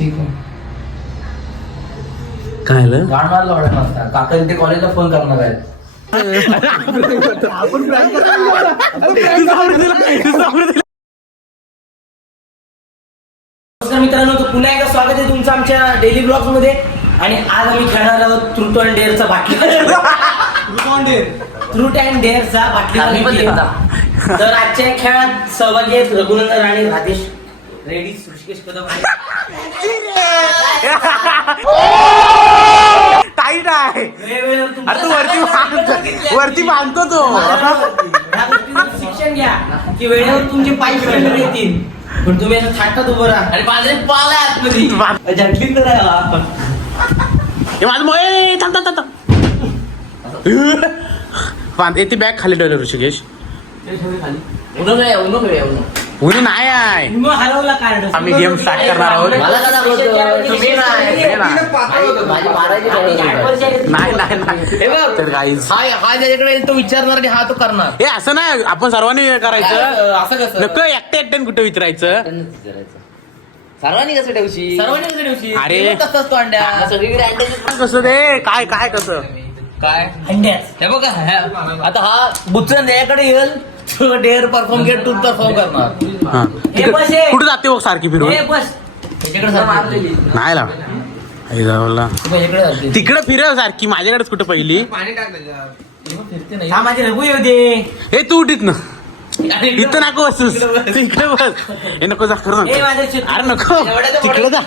ठीक आहे. काय झालं? गाणं लढत नसता काका ते कॉलेजला फोन करणार आहेत. नमस्कार मित्रांनो, तर पुन्हा एकदा स्वागत आहे तुमचं आमच्या डेली ब्लॉग्स मध्ये. आणि आज आम्ही खेळणार आहोत ट्रूथ अँड डेअरचा बाटली. ट्रूथ अँड डेअरचा बाटली. तर आजच्या या खेळात सहभागी आहेत रघुनंदन आणि राजेश. रेडी? ऋषिकेश कदम टाईट आहे. अरे तू वरती बांधतो तो. शिक्षण घ्या की वेळेवर तुमचे पाय फिरले येतील, पण तुम्ही असं थाटात उभं राहा आणि बाजरी पाला आतमध्ये झटली तर ती बॅग खाली ठेवलं ऋषिकेश. उन्ही नाही आहे. हरवला कार्ड. आम्ही गेम स्टार्ट करणार आहोत. हा ज्याच्याकडे तो विचारणार आणि हा तो करणार. हे असं नाही, आपण सर्वांनी करायचं. असं कसं नको एकट्या एकट्याने कुठे विचारायचं. सर्वांनी कसं ठेवशी अरे असतो अंड्या सगळीकडे कसं ते काय काय कसं काय अंड्यात. हे बघा आता हा बुचन याकडे येईल, डेअर परफॉर्म केट टूथ परफॉर्म करणार. हा. कुठे जाते हो सारखी फिरून? नाही लाव तिकडे फिरव सारखी. माझ्याकडेच कुठे पहिली माझे रघु येऊ दे. हे तू उठीत ना इथं नको बसूस, तिकडे बस. हे नको जा करू नको. अरे नको तिकडे जा.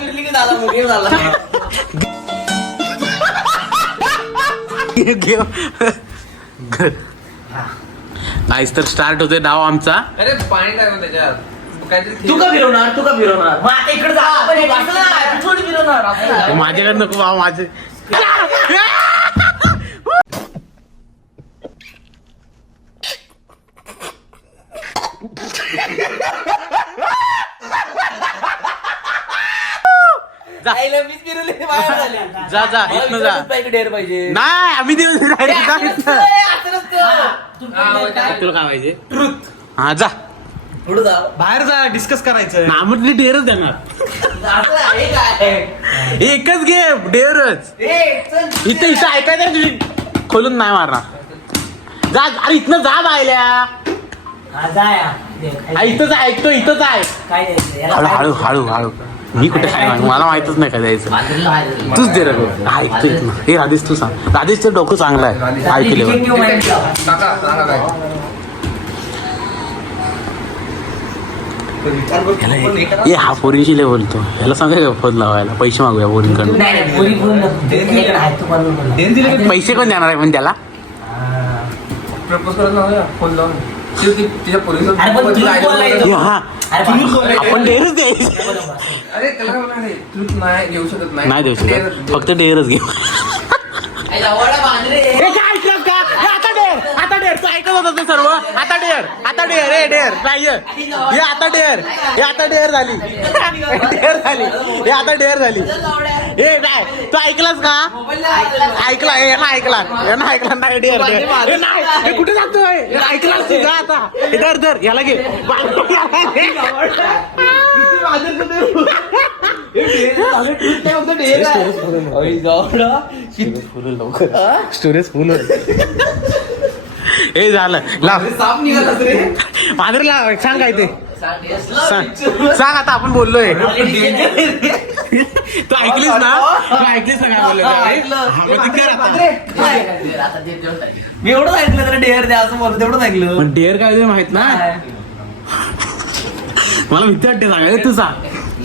नाहीच तर स्टार्ट होते डाव आमचा. अरे पाणी टाक त्याच्यात. तू का फिरवणार मग आता इकडे फिरवणार. माझ्याकडे नको बाबा. माझे जा जा इथनं जा. डेअर पाहिजे. नाही आम्ही दिवस तुला काय पाहिजे? ट्रूथ. हा जा पुढे जा. बाहेर जा, डिस्कस करायचं. नामटली डेअरच देणार. एकच घे डेअरच. इथं इथं ऐकायचं तुझी खोलून नाही मारणार. जा. अरे इथनं जा बायल्या. इथंच ऐकतो इथंच आहे. हळू हळू हळू हळू. मी कुठे काय मला माहितच नाही काय द्यायचं. तूच दे रे. ऐकतो इथनं. हे राजेश तू सांग. राजेशचं डोकं चांगलं आहे ऐकल्यावर. हे हा पोरीशी लय बोलतो. ह्याला सांगायचं फोन लावायला. पैसे मागूया पोरींकडून. पैसे कोण देणार आहे पण त्याला? प्रपोज करायला फोन लावून तिच्या पोरीचं. हा आपण डेअरच द्यायचं. अरे त्याला ट्रूथ नाही देऊ शकत. नाही देऊ शकत. फक्त डेअरच घे. आता डेअर तू ऐकत होता ते सर्व. आता डेअर हे डेअर पाहिजे. हे आता डेअर झाली. डेअर झाली. हे आता डेअर झाली. हे काय तू ऐकलास का? ऐकला यानं ऐकला नाही. डेअर नाही. कुठे जातोय? ऐकलास तुझा आता. डर धर याला घे. स्टोरेज फुल. हे झालं लाव. माधुरी लाव. सांग काय ते सांग. आता आपण बोललोय. तू ऐकलीस ना काय बोललो? मी एवढंच ऐकलं तर डेअर द्या असं बोलतो. तेवढंच ऐकलं. पण डेअर काय ते माहित ना. मला भीती वाटते. सांगायचं तू सांग.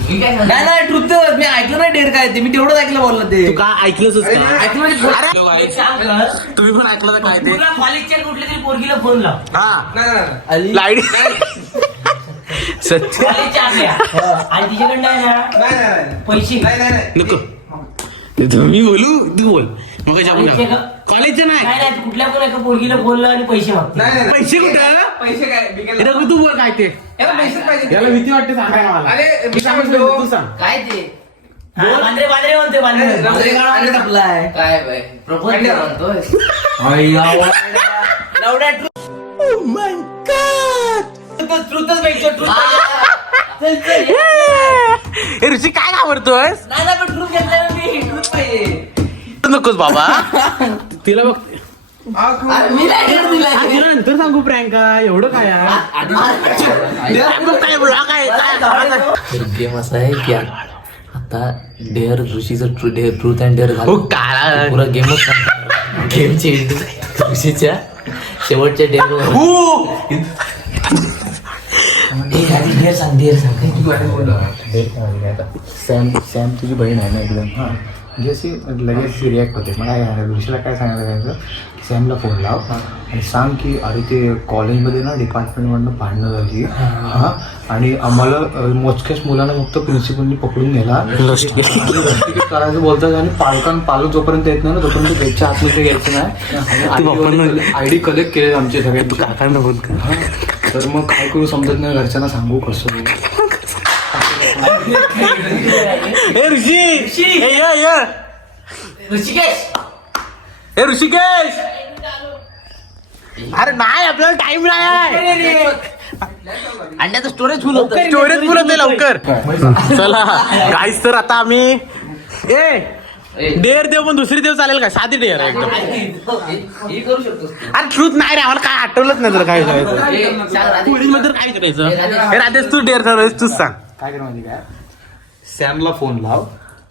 नाही ट्रूथ मी ऐकलं नाही. डेअर काय ते मी तेवढंच ऐकलं बोललं ते. तू काय ऐकलंच तुम्ही पण ऐकलं तर काय ते. कॉलेजच्या कुठल्या तरी पोरगीला फोन लाव. हा लाईट सत्य आणि तिच्याकडे नाही ना पैसे. नको मी बोलू तू बोल. मग कॉलेजचं नाही. कुठल्या पण एका पोरगीला बोललं आणि पैसे मागतो. पैसे कुठे? पैसे काय तू बोल काय ते. पैसे पाहिजे. याला भीती वाटते सांगायला मला. अरे मी सांगतो तू सांग काय ते. बांद्रे म्हणते. बांद्रे आपलाय काय बाय प्रपोज म्हणतोय. ऋषी काय घाबरतोयस नाही नाही, पण ट्रूथ घेतलं ना मी, ट्रूथ पाहिजे. नकोस बाबा तिला बघ अरे, मी नाही dare दिला. अरे, तिला नंतर सांगू प्रँक काय एवढं काय यार? काय बोला काय गेम असा आहे की आता डेअर ऋषीचं ट्रूथ अँड डेअर हो काळा पुरा गेमच गेमची ऋषीच्या शेवटच्या डेअर हो डेअर सांग सॅम तुझी बहीण आहे ना एकदम हां म्हणजे अशी लगेच रिॲक्ट होते मला ऋषीला काय सांगायला सांगायचं सॅमला फोन लाव आणि सांग की अरे ते कॉलेजमध्ये ना डिपार्टमेंटमधनं भांडणं झाली हां आणि आम्हाला मोजक्याच मुलांना फक्त प्रिन्सिपलनी पकडून नेला रस्टिकेट करायचं बोलतात आणि पालक जोपर्यंत येत नाही ना तोपर्यंत गेटच्या आतमध्ये घ्यायचं नाही आय डी कलेक्ट केले आमचे सगळे तू काकांना बोल का हां तर मग काय करू समजत नाही घरच्यांना सांगू कसं ए ऋषी ए ये ऋषिकेश ए ऋषिकेश अरे नाही आपल्याला टाइम नाही अंड्याचं स्टोरेज फुल होतं. स्टोरेज पुरत नाही लवकर चला गाईस तर आता आम्ही डेअर देव पण दुसरी देव चालेल का साधी डेअर एकदम हे करू शकतोस तू. अरे ट्रूथ नाही रे आम्हाला काय आठवलंच नाही तर काय करायचं मध्ये काय करायचं हे राधेश तू डेअर ठरवलंस तूच सांग काय कर माहिती काय सॅमला फोन लाव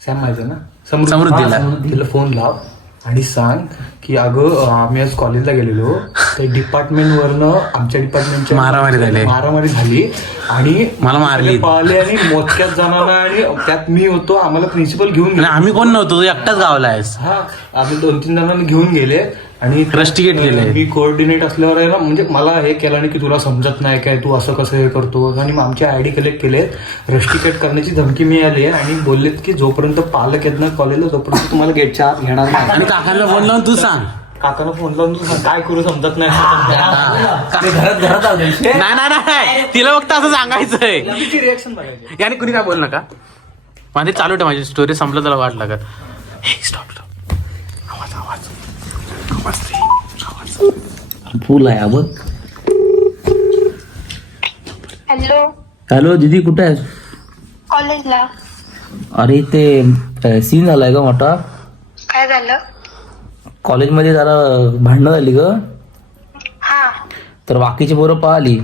सॅम माहिती आहे ना समृद्धीला. तिला फोन लाव आणि सांग की अगं आम्ही आज कॉलेजला गेलेलो त्या डिपार्टमेंटवरनं आमच्या डिपार्टमेंटच्या मारामारी झाली आणि मला मारली. पळाले आणि मोजक्यात जाणारा आणि त्यात मी होतो आम्हाला प्रिन्सिपल घेऊन गेले. आणि आम्ही कोण नव्हतो तू एकटाच गावला आहेस हा आम्ही 2-3 जणांना घेऊन गेले आणि Rusticate केलंय. मी कोऑर्डिनेट असल्यावर आहे ना म्हणजे मला हे केलं नाही की तुला समजत नाही काय तू असं कसं हे करतो आणि मग आमचे आयडी कलेक्ट केले रस्टिकेट करण्याची धमकी मिळाली आहे आणि बोललेत की जोपर्यंत पालक येत नाही कॉलेजला तोपर्यंत तुम्हाला गेटच्या आत घेणार नाही आणि काकांना फोन लावून तू सांग काकानं फोन लावून तू सांग, काय करू समजत नाही नाही तिला फक्त असं सांगायचंय रिएक्शन बघायची याने कुणी काय बोल नका माझे चालू ठेव माझी स्टोरी संपलं त्याला वाट लागत हे स्टॉप आवाज आवाज फुल आहे बघ. हॅलो हॅलो दीदी कुठे आहेस? कॉलेजला. अरे ते सीन झालाय का मोठा काय झालं? कॉलेजमध्ये जरा भांडणं झाली ग हा तर बाकीची पोरं पळाली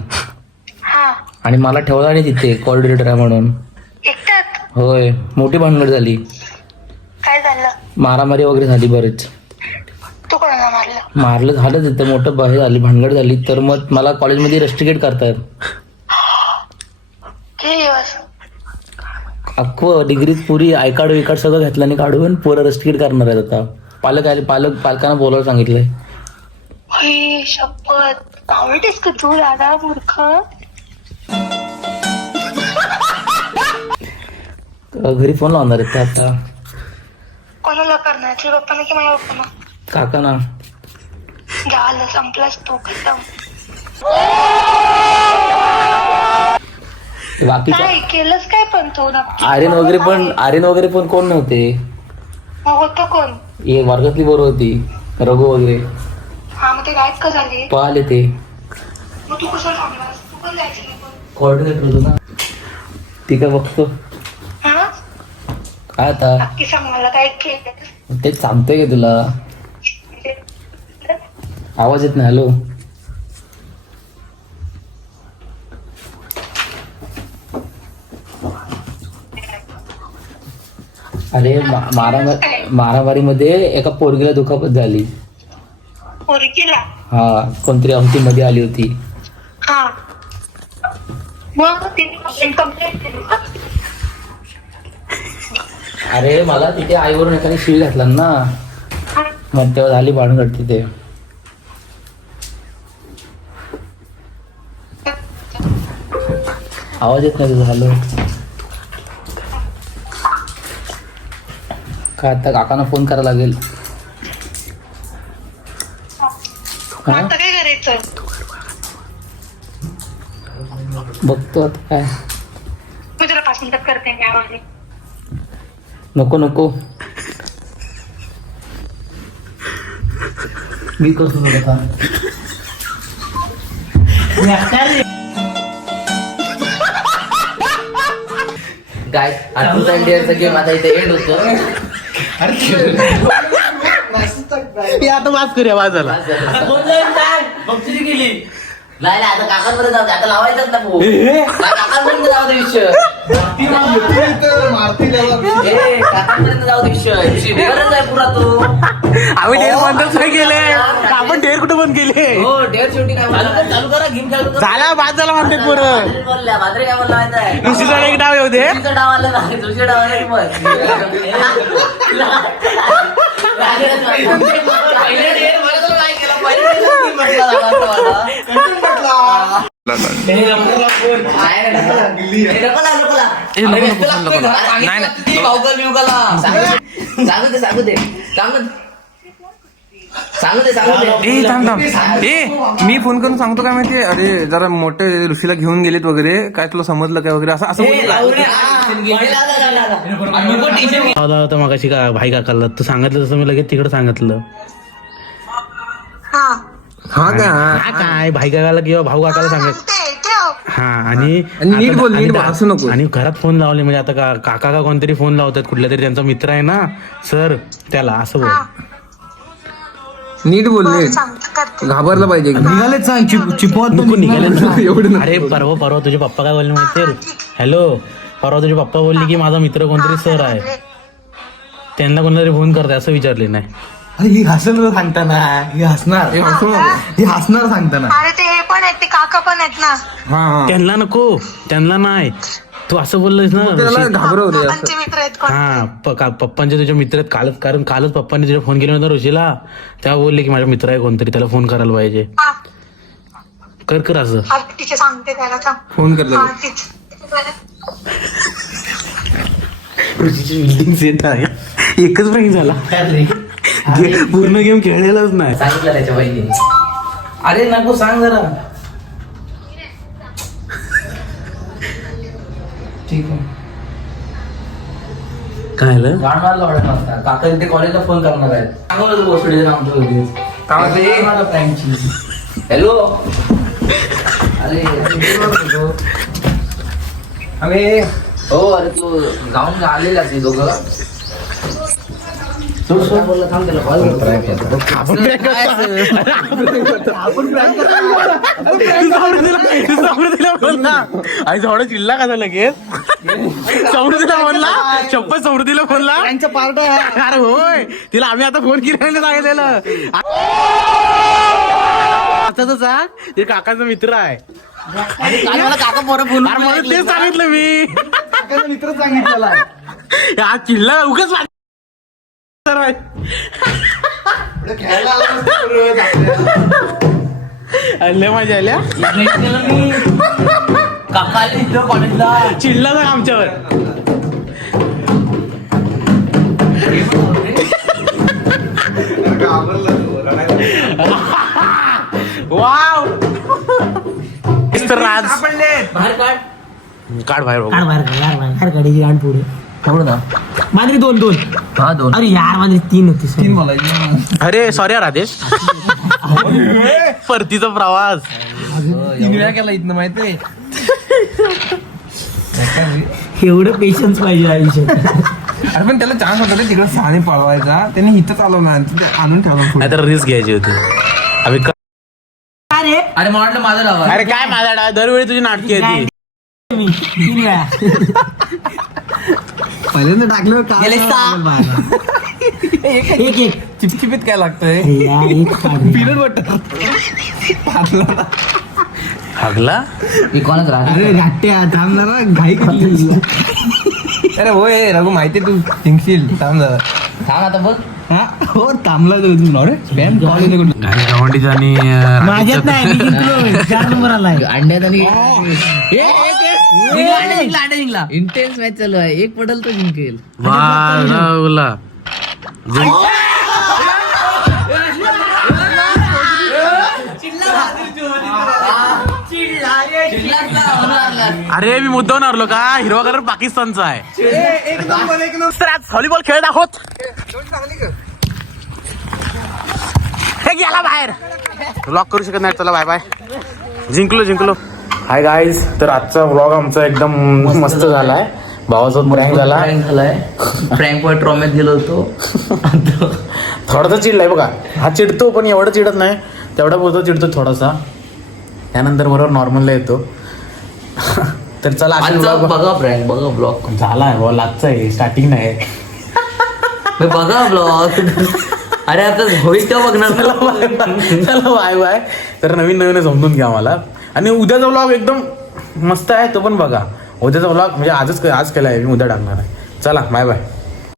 हा आणि मला ठेवला नाही तिथे कोऑर्डिनेटर आहे म्हणून. एकटाच? होय मोठी भानगड झाली काय झालं? मारामारी वगैरे झाली बरेच तू कोणाला मारलं? मारलं झालं तिथे मोठं बाहेर झाली भानगड झाली तर मग मला कॉलेजमध्ये रस्टिकेट करतायत किती दिवस? अख्खं डिग्रीत पुरी आय कार्ड वी कार्ड सगळं घेतलं आणि काढून पोरं रस्टिकेट करणार आहेत आता. पालकांना बोलायला सांगितलंय. होय शपथ आवडतेस का तू दादा मूर्ख? घरी फोन लावणार आहेत ते आता कोणाला करणार? तुझ्या पप्पाना की माझ्या पप्पाना? काकांना. झालं संपलास तू खतम. बाकीच्या काय केलंस काय पण तू नक्की? आर्यन वगैरे पण कोण नव्हते. मग होतं कोण? हे वर्गातली बरोबर होती रघु वगैरे हा मग ते गायब का झाले? पळाले ते मग तू कशाला सांगलास? तू पण जायचं नाही पण. कोऑर्डिनेटर होतो ना ती काय बघतो हा काय आता नक्की सांग मला काय केलं? तेच सांगतोय का तुला आवाज येत नाही. हॅलो अरे मारामारीमध्ये एका पोरगीला दुखापत झाली. पोरगीला? हा कोणतरी आमची मध्ये आली होती. हा मग तिने कंप्लेंट केली का? अरे मला तिथे आईवरून एकाने शिळ घातला ना हा. मग तेव्हा झाली भानगड तिथे. आवाज येत नाही तुझं. हॅलो काय आता काकांना फोन करायला लागेल. मग आता काय करायचं? बघतो आता काय. मी तुला 5 मिनिटात करते मी आवाज. नको मी कसं आता काय ट्रूथ अँड डेअरचा गेम आता इथे एंड होतो. हे आता वाच करूया वाजायला. आता फोन लावून काय बक्षिसी केली. नाही नाही, आता काकांमध्ये जाऊ दे, आता लावायचंच ना भाऊ. काकांपर्यंत जाऊ दे विषय. काकांपर्यंत जाऊ दे विषय डेअरच आहे पुरा तो. आम्ही डेअर बंदच नाही केले. आपण डेअर कुठे बंद केले? हो डेअर शेवटी काय चालू करा गेम चालू करा. झाला बाद झाला म्हणते पोरं. बोलल्या भाद्रे काय बोलला माहिती आहे? ऋषीचा एक डाव येऊ दे. तुझ्या डावाला नाही, तुझ्या डावाला की बस. पहिले डेअर मला तर नाही केला. पहिले डेअर तीन म्हटला झाला असं मला. हे नंबरला फोन. नाही नाही भाऊगल बिवगला. सांगू दे ए थांब थांब. ए मी फोन करून सांगतो काय माहितीये, अरे जरा मोठे ऋषीला घेऊन गेलेत वगैरे, काय तुला समजलं काय वगैरे असं असं बोलतो. होता मगाशी का भाई काकाला तू सांगितलं तसं मी लगेच तिकडे सांगितलं. हा का हा काय भाई काकाला किंवा भाऊ काकाला सांगत. हा आणि नीट बोल, नीट बोल, आता- असं नको. आणि घरात फोन लावले म्हणजे आता काका का कोणतरी फोन लावतात, कुठल्या तरी त्यांचा मित्र आहे ना सर, त्याला असं बोल. नीट बोल, नीट घाबरलं पाहिजे. निघालेच सांग चिपवत नको निघाले एवढं नको. अरे परवा तुझे पप्पा काय बोलले माहिती? हॅलो, परवा तुझे पप्पा बोलले की माझा मित्र कोणतरी सर आहे, त्यांना कोणतरी फोन करताय असं विचारले नाही. अरे ही हसणार सांगताना, ही हसणार, ही हसणार सांगताना. अरे ते हे पण आहेत, ते काका पण आहेत ना. हा त्यांना नको, त्यांना नाही, तू असं बोललोस त्याला ना. घाबरवलं असं. पप्पांचे मित्र आहेत कोण. हा पप्पांचे तुझे मित्र आहेत कालच, कारण कालच पप्पांनी तुझ्या फोन केला होता ऋषीला, तेव्हा बोलले की माझा मित्र आहे कोणतरी, त्याला फोन करायला पाहिजे. हा, कर असं. हा, तिचे सांगते त्याला थांब. फोन करतो. हा, तीच. ऋषीची बिल्डिंग सेट आहे, एकच ब्रेक झाला, पूर्ण गेम खेळलेलाच नाही. सांगितलं त्याच्या बहिणी. अरे नको सांग जरा. ठीक आहे. काय झालं? वाढवायला वाटत नसता काका इथे कॉलेजला फोन करणार आहेत. सांगू गोष्टीचं आमच्या होते. हॅलो अरे आम्ही हो, अरे तू जाऊन आलेला ते दोघं. बोलला थांब त्याला कॉल चिल्ला का लगेच समृद्धीला फोनला, चप्पल समृद्धीला फोनला पार्ट. अरे होय, तिला आम्ही आता फोन केल्याने सांगितलेलं. ते काकाचा मित्र आहे. मला काका पोरं फोन अरे मला तेच सांगितलं मी. मित्र सांगितलेला हा चिल्ला उगाच खेळायला आला नसतं. लय मजा आल्या. काका आले इथं कॉलेजला. चिडला ना आमच्यावर. वाव मिस्टर राज बाहेर काढ. काढ बाहेर बघू. बाहेर काढायची गाण पुढे. मांजरी दोन दोन. हा दोन. अरे यार मांजरी तीन होती. अरे सॉरी राधेश, परतीचा प्रवास. 3 वेळा केला इथनं माहितीये. एवढं पेशन्स पाहिजे आयुष्यात. अरे पण त्याला चान्स होता रे तिकडे सहाने पळवायचा, त्याने इथंच आलो ना तिथे आणून ठेवला पुढे. नाही तर रिस्क घ्यायची होती. आम्ही अरे अरे मला वाटलं माझा डावा. अरे काय माझा डाव, दरवेळी तुझी नाटकी येते. मी 3 वेळा. पहिल्यांदा टाकलं गेले 6. एक एक चिपचिपीत काय लागतंय. यार एक काढ. पिरड वाटत हागला मी कोणाच राहणार. अरे घाट्या थांब जरा, घाई करते. अरे होय रघु माहितीये तू जिंकशील. थांब जरा. सांग आता बघ. हो थांबला गवंडीचा आणि माझ्यात नाही, मी जिंकलो. 4 नंबर आलाय. अंड्यात आणि अंडे जिंकला. इंटेन्स मॅच चालू आहे. एक पडल तो जिंकेल. वाला अरे मी मुद्दाऊन हरलो का? हिरवा कलर पाकिस्तानचा आहे. तर आज व्हॉलीबॉल खेळत आहोत. हे गेला बाहेर, लॉक करू शकत नाही. चला बाय बाय. जिंकलो. हाय गाईज, तर आजचा व्लॉग आमचा एकदम मस्त झालाय. भावाचा प्रँक झाला. Prank झालाय. प्रँक पॉईंट ट्रॉमेत गेलो होतो. थोडासा चिडलाय बघा. हा चिडतो पण एवढं चिडत नाही, तेवढा पुरतो चिडतो थोडासा. त्यानंतर बरोबर नॉर्मलला येतो. तर चला असेच आजचा vlog बघा प्रँक, बघा ब्लॉग, झाला आहे भाऊ, लागचा आहे, स्टार्टिंग नाही. बघा ब्लॉग. अरे आता होईल तेव्हा बघणार. चला बाय बाय. तर नवीन समजून घ्या मला. आणि उद्याचा व्लॉग एकदम मस्त आहे, तो पण बघा. उद्याचा व्लॉग म्हणजे आज केला आहे मी, उद्या टाकणार आहे. चला बाय बाय.